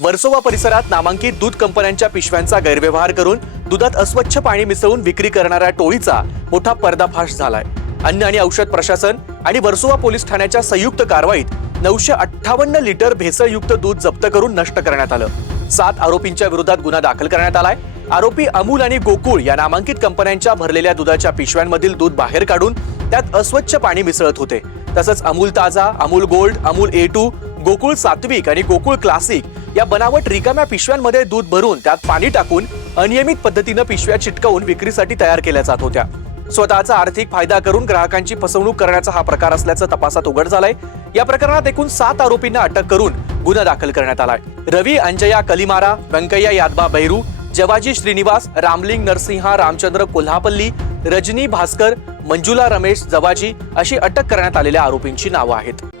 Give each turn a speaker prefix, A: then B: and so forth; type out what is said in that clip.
A: वर्सोवा परिसरात नामांकित दूध कंपन्यांच्या पिशव्यांचा गैरव्यवहार करून दुधात अस्वच्छ पाणी मिसळून विक्री करणाऱ्या टोळीचा मोठा पर्दाफाश झालाय. अन्न आणि औषध प्रशासन आणि वर्सोवा पोलीस ठाण्याच्या संयुक्त कारवाईत नऊशे अठ्ठावन्न लिटर भेसळयुक्त दूध जप्त करून नष्ट करण्यात आलं. सात आरोपींच्या विरोधात गुन्हा दाखल करण्यात आलाय. आरोपी अमूल आणि गोकुळ या नामांकित कंपन्यांच्या भरलेल्या दुधाच्या पिशव्यांमधील दूध बाहेर काढून त्यात अस्वच्छ पाणी मिसळत होते. तसंच Amul Taaza Amul gold Amul A two Gokul Satvik आणि गोकुळ क्लासिक या बनावट रिकाम्या पिशव्यांमध्ये दूध भरून त्यात पाणी टाकून अनियमित पद्धतीनं पिशव्या चिटकवून विक्रीसाठी तयार केल्या जात होत्या. स्वतःचा आर्थिक फायदा करून ग्राहकांची फसवणूक करण्याचा हा प्रकार असल्याचं तपासात उघड झालाय. या प्रकरणात एकूण सात आरोपींना अटक करून गुन्हा दाखल करण्यात आलाय. रवी अंजया कलिमारा व्यंकय्या यादबा बैरू जवाजी श्रीनिवास रामलिंग नरसिंहा रामचंद्र कोल्हापल्ली रजनी भास्कर मंजुला रमेश जवाजी अशी अटक करण्यात आलेल्या आरोपींची नावं आहेत.